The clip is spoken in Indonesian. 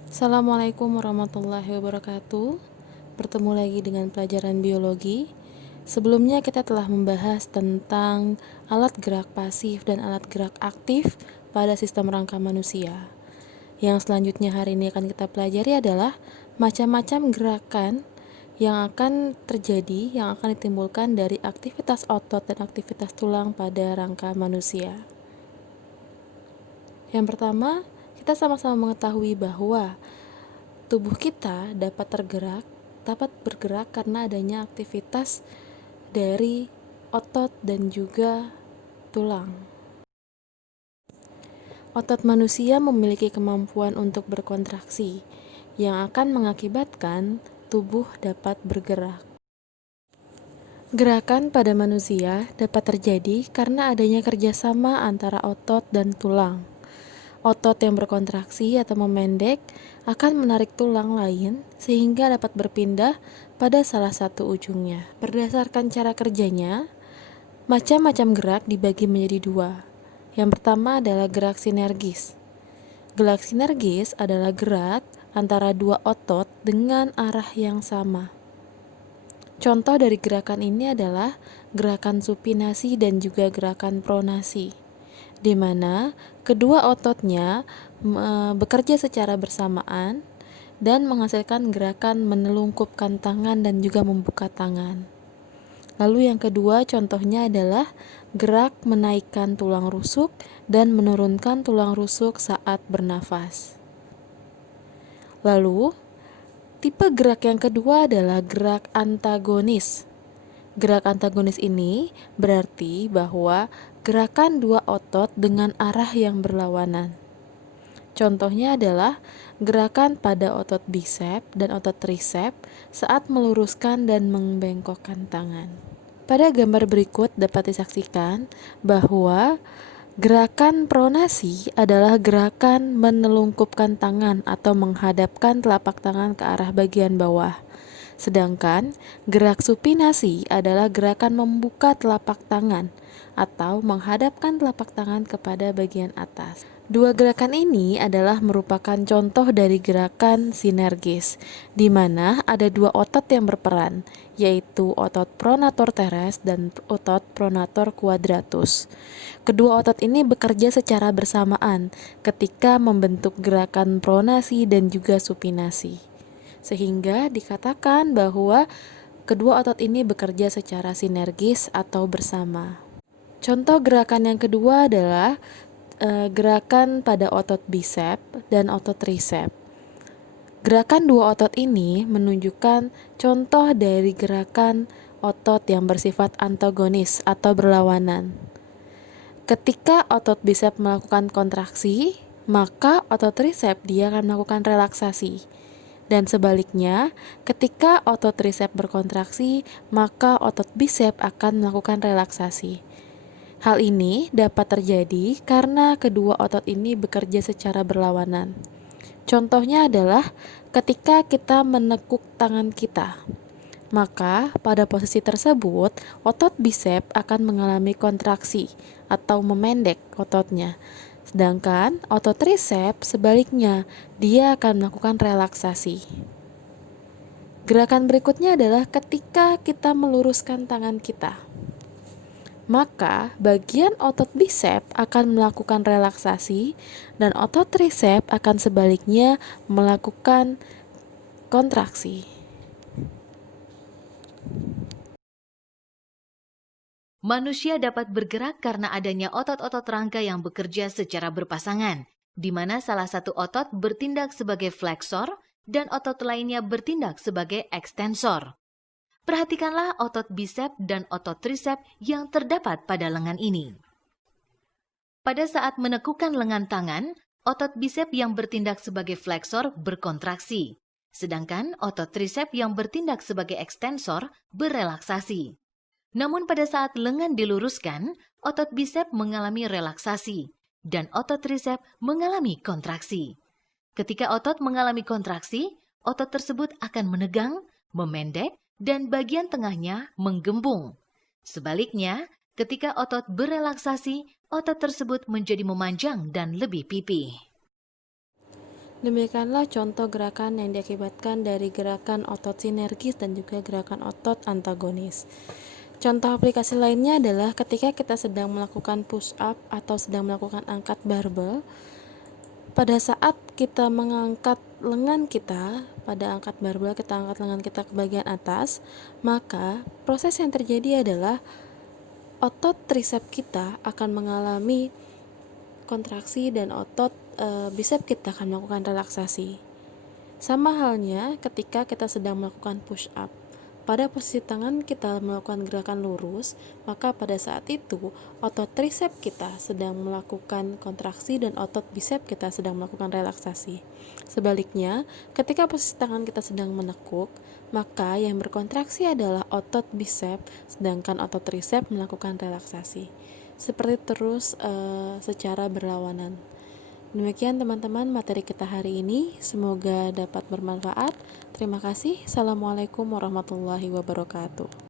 Assalamualaikum warahmatullahi wabarakatuh. Bertemu lagi dengan pelajaran biologi. Sebelumnya kita telah membahas tentang alat gerak pasif dan alat gerak aktif pada sistem rangka manusia. Yang selanjutnya hari ini akan kita pelajari adalah macam-macam gerakan yang akan terjadi, yang akan ditimbulkan dari aktivitas otot dan aktivitas tulang pada rangka manusia. Yang pertama, kita sama-sama mengetahui bahwa tubuh kita dapat bergerak karena adanya aktivitas dari otot dan juga tulang. Otot manusia memiliki kemampuan untuk berkontraksi yang akan mengakibatkan tubuh dapat bergerak. Gerakan pada manusia dapat terjadi karena adanya kerjasama antara otot dan tulang. Otot yang berkontraksi atau memendek akan menarik tulang lain sehingga dapat berpindah pada salah satu ujungnya. Berdasarkan cara kerjanya, macam-macam gerak dibagi menjadi dua. Yang pertama adalah gerak sinergis. Gerak sinergis adalah gerak antara dua otot dengan arah yang sama. Contoh dari gerakan ini adalah gerakan supinasi dan juga gerakan pronasi, di mana kedua ototnya bekerja secara bersamaan dan menghasilkan gerakan menelungkupkan tangan dan juga membuka tangan. Lalu yang kedua contohnya adalah gerak menaikkan tulang rusuk dan menurunkan tulang rusuk saat bernafas. Lalu tipe gerak yang kedua adalah gerak antagonis. Gerak antagonis ini berarti bahwa gerakan dua otot dengan arah yang berlawanan. Contohnya adalah gerakan pada otot bisep dan otot tricep saat meluruskan dan membengkokkan tangan. Pada gambar berikut dapat disaksikan bahwa gerakan pronasi adalah gerakan menelungkupkan tangan atau menghadapkan telapak tangan ke arah bagian bawah. Sedangkan gerak supinasi adalah gerakan membuka telapak tangan atau menghadapkan telapak tangan kepada bagian atas. Dua gerakan ini adalah merupakan contoh dari gerakan sinergis, di mana ada dua otot yang berperan, yaitu otot pronator teres dan otot pronator quadratus. Kedua otot ini bekerja secara bersamaan ketika membentuk gerakan pronasi dan juga supinasi, sehingga dikatakan bahwa kedua otot ini bekerja secara sinergis atau bersama. Contoh gerakan yang kedua adalah gerakan pada otot bisep dan otot tricep. Gerakan dua otot ini menunjukkan contoh dari gerakan otot yang bersifat antagonis atau berlawanan. Ketika otot bisep melakukan kontraksi, maka otot tricep dia akan melakukan relaksasi. Dan sebaliknya, ketika otot tricep berkontraksi, maka otot bisep akan melakukan relaksasi. Hal ini dapat terjadi karena kedua otot ini bekerja secara berlawanan. Contohnya adalah ketika kita menekuk tangan kita, maka pada posisi tersebut otot bisep akan mengalami kontraksi atau memendek ototnya. Sedangkan otot tricep sebaliknya, dia akan melakukan relaksasi. Gerakan berikutnya adalah ketika kita meluruskan tangan kita, maka bagian otot bisep akan melakukan relaksasi dan otot tricep akan sebaliknya melakukan kontraksi. Manusia dapat bergerak karena adanya otot-otot rangka yang bekerja secara berpasangan, di mana salah satu otot bertindak sebagai fleksor dan otot lainnya bertindak sebagai ekstensor. Perhatikanlah otot bisep dan otot tricep yang terdapat pada lengan ini. Pada saat menekukkan lengan tangan, otot bisep yang bertindak sebagai fleksor berkontraksi, sedangkan otot tricep yang bertindak sebagai ekstensor berrelaksasi. Namun pada saat lengan diluruskan, otot bisep mengalami relaksasi dan otot tricep mengalami kontraksi. Ketika otot mengalami kontraksi, otot tersebut akan menegang, memendek, dan bagian tengahnya menggembung. Sebaliknya, Ketika otot berelaksasi, otot tersebut menjadi memanjang dan lebih pipih. Demikianlah contoh gerakan yang diakibatkan dari gerakan otot sinergis dan juga gerakan otot antagonis. Contoh aplikasi lainnya adalah ketika kita sedang melakukan push up atau sedang melakukan angkat barbel. Pada saat kita mengangkat lengan kita, pada angkat barbel kita angkat lengan kita ke bagian atas, maka proses yang terjadi adalah otot tricep kita akan mengalami kontraksi dan otot bicep kita akan melakukan relaksasi. Sama halnya ketika kita sedang melakukan push up. Pada posisi tangan kita melakukan gerakan lurus, maka pada saat itu otot tricep kita sedang melakukan kontraksi dan otot bicep kita sedang melakukan relaksasi. Sebaliknya, ketika posisi tangan kita sedang menekuk, maka yang berkontraksi adalah otot bicep, sedangkan otot tricep melakukan relaksasi. Seperti terus secara berlawanan. Demikian teman-teman materi kita hari ini, semoga dapat bermanfaat. Terima kasih. Assalamualaikum warahmatullahi wabarakatuh.